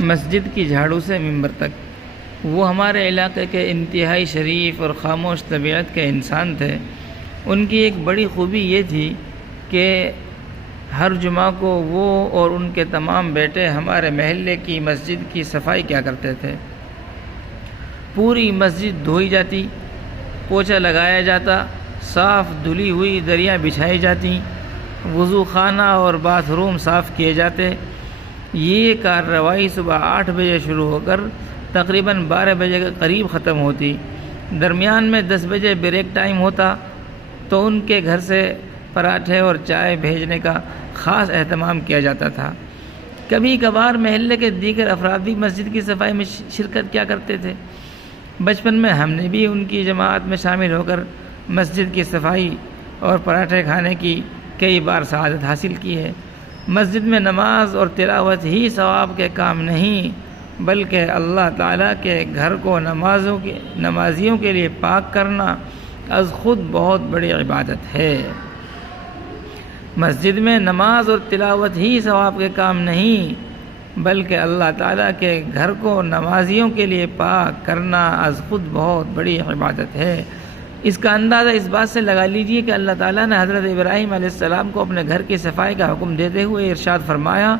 مسجد کی جھاڑو سے ممبر تک۔ وہ ہمارے علاقے کے انتہائی شریف اور خاموش طبیعت کے انسان تھے۔ ان کی ایک بڑی خوبی یہ تھی کہ ہر جمعہ کو وہ اور ان کے تمام بیٹے ہمارے محلے کی مسجد کی صفائی کیا کرتے تھے۔ پوری مسجد دھوئی جاتی، پوچھا لگایا جاتا، صاف دھلی ہوئی دریاں بچھائی جاتی، وضو خانہ اور باتھ روم صاف کیے جاتے۔ یہ کارروائی صبح 8 بجے شروع ہو کر تقریباً 12 بجے کے قریب ختم ہوتی۔ درمیان میں 10 بجے بریک ٹائم ہوتا تو ان کے گھر سے پراٹھے اور چائے بھیجنے کا خاص اہتمام کیا جاتا تھا۔ کبھی کبھار محلے کے دیگر افراد بھی مسجد کی صفائی میں شرکت کیا کرتے تھے۔ بچپن میں ہم نے بھی ان کی جماعت میں شامل ہو کر مسجد کی صفائی اور پراٹھے کھانے کی کئی بار سعادت حاصل کی ہے۔ مسجد میں نماز اور تلاوت ہی ثواب کے کام نہیں، بلکہ اللہ تعالیٰ کے گھر کو نمازیوں کے لیے پاک کرنا از خود بہت بڑی عبادت ہے۔ مسجد میں نماز اور تلاوت ہی ثواب کے کام نہیں، بلکہ اللہ تعالیٰ کے گھر کو نمازیوں کے لیے پاک کرنا از خود بہت بڑی عبادت ہے۔ اس کا اندازہ اس بات سے لگا لیجئے کہ اللہ تعالیٰ نے حضرت ابراہیم علیہ السلام کو اپنے گھر کی صفائی کا حکم دیتے ہوئے ارشاد فرمایا،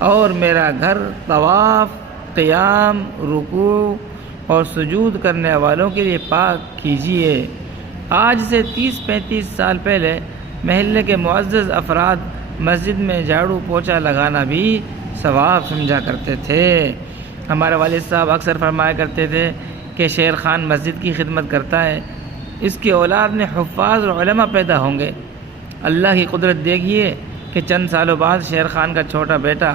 اور میرا گھر طواف، قیام، رکوع اور سجود کرنے والوں کے لیے پاک کیجیے۔ آج سے 30-35 سال پہلے محلے کے معزز افراد مسجد میں جھاڑو پوچھا لگانا بھی ثواب سمجھا کرتے تھے۔ ہمارے والد صاحب اکثر فرمایا کرتے تھے کہ شیر خان مسجد کی خدمت کرتا ہے، اس کی اولاد میں حفاظ اور علماء پیدا ہوں گے۔ اللہ کی قدرت دیکھیے کہ چند سالوں بعد شیر خان کا چھوٹا بیٹا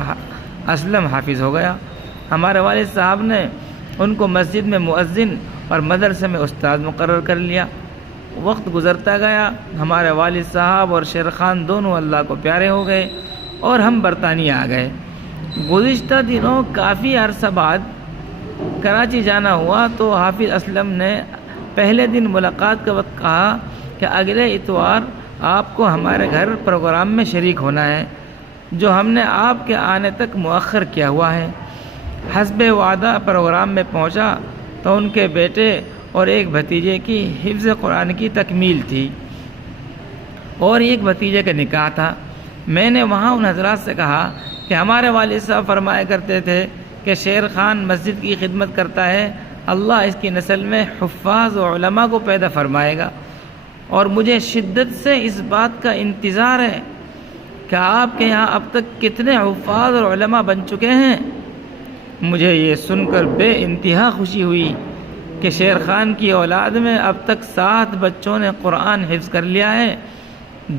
اسلم حافظ ہو گیا۔ ہمارے والد صاحب نے ان کو مسجد میں مؤذن اور مدرسے میں استاد مقرر کر لیا۔ وقت گزرتا گیا، ہمارے والد صاحب اور شیر خان دونوں اللہ کو پیارے ہو گئے اور ہم برطانیہ آ گئے۔ گزشتہ دنوں کافی عرصہ بعد کراچی جانا ہوا تو حافظ اسلم نے پہلے دن ملاقات کے وقت کہا کہ اگلے اتوار آپ کو ہمارے گھر پروگرام میں شریک ہونا ہے، جو ہم نے آپ کے آنے تک مؤخر کیا ہوا ہے۔ حسب وعدہ پروگرام میں پہنچا تو ان کے بیٹے اور ایک بھتیجے کی حفظ قرآن کی تکمیل تھی اور ایک بھتیجے کا نکاح تھا۔ میں نے وہاں ان حضرات سے کہا کہ ہمارے والد صاحب فرمایا کرتے تھے کہ شیر خان مسجد کی خدمت کرتا ہے، اللہ اس کی نسل میں حفاظ و علماء کو پیدا فرمائے گا، اور مجھے شدت سے اس بات کا انتظار ہے کہ آپ کے یہاں اب تک کتنے حفاظ اور علماء بن چکے ہیں۔ مجھے یہ سن کر بے انتہا خوشی ہوئی کہ شیر خان کی اولاد میں اب تک 7 بچوں نے قرآن حفظ کر لیا ہے،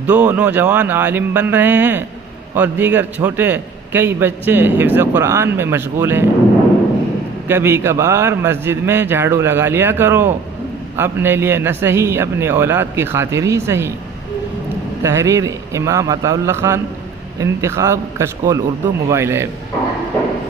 2 نوجوان عالم بن رہے ہیں اور دیگر چھوٹے کئی بچے حفظ قرآن میں مشغول ہیں۔ کبھی کبھار مسجد میں جھاڑو لگا لیا کرو، اپنے لیے نہ صحیح اپنی اولاد کی خاطر ہی صحیح۔ تحریر امام عطاء اللہ خان، انتخاب کشکول اردو موبائل ایپ۔